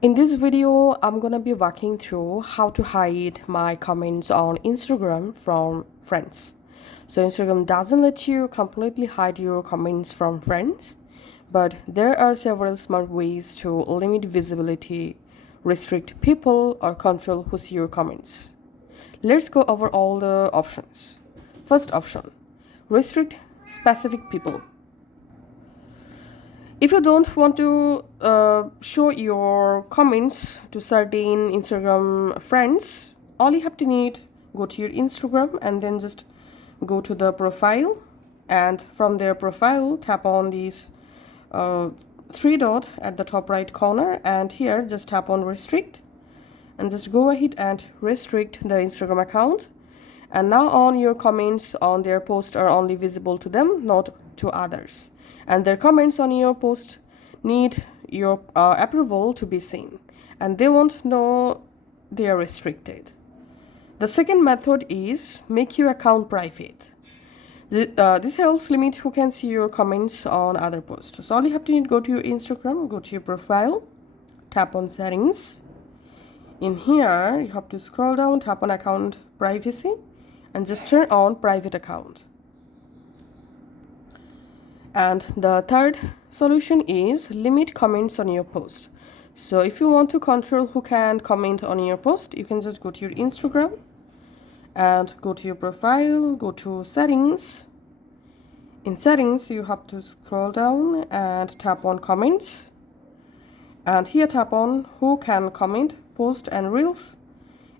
In this video, I'm gonna be walking through how to hide my comments on Instagram from friends. So Instagram doesn't let you completely hide your comments from friends, but there are several smart ways to limit visibility, restrict people, or control who see your comments. Let's go over all the options. First option, restrict specific people. If you don't want to show your comments to certain Instagram friends, all you have to need, go to your Instagram and then just go to the profile, and from their profile tap on these uh, three dot at the top right corner, and here just tap on restrict and just go ahead and restrict the Instagram account. And now on, your comments on their post are only visible to them, not to others, and their comments on your post need your approval to be seen, and they won't know they are restricted. The second method is make your account private. This helps limit who can see your comments on other posts. So all you have to need, go to your Instagram, go to your profile, tap on settings. In here you have to scroll down, tap on account privacy, and just turn on private account. And the third solution is limit comments on your post. So if you want to control who can comment on your post, you can just go to your Instagram and go to your profile, go to settings. In settings, you have to scroll down and tap on comments, and here tap on who can comment, post and reels.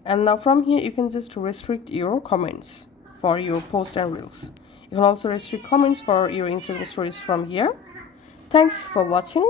And now from here you can just restrict your comments for your post and reels. You can also restrict comments for your Instagram stories from here. Thanks for watching.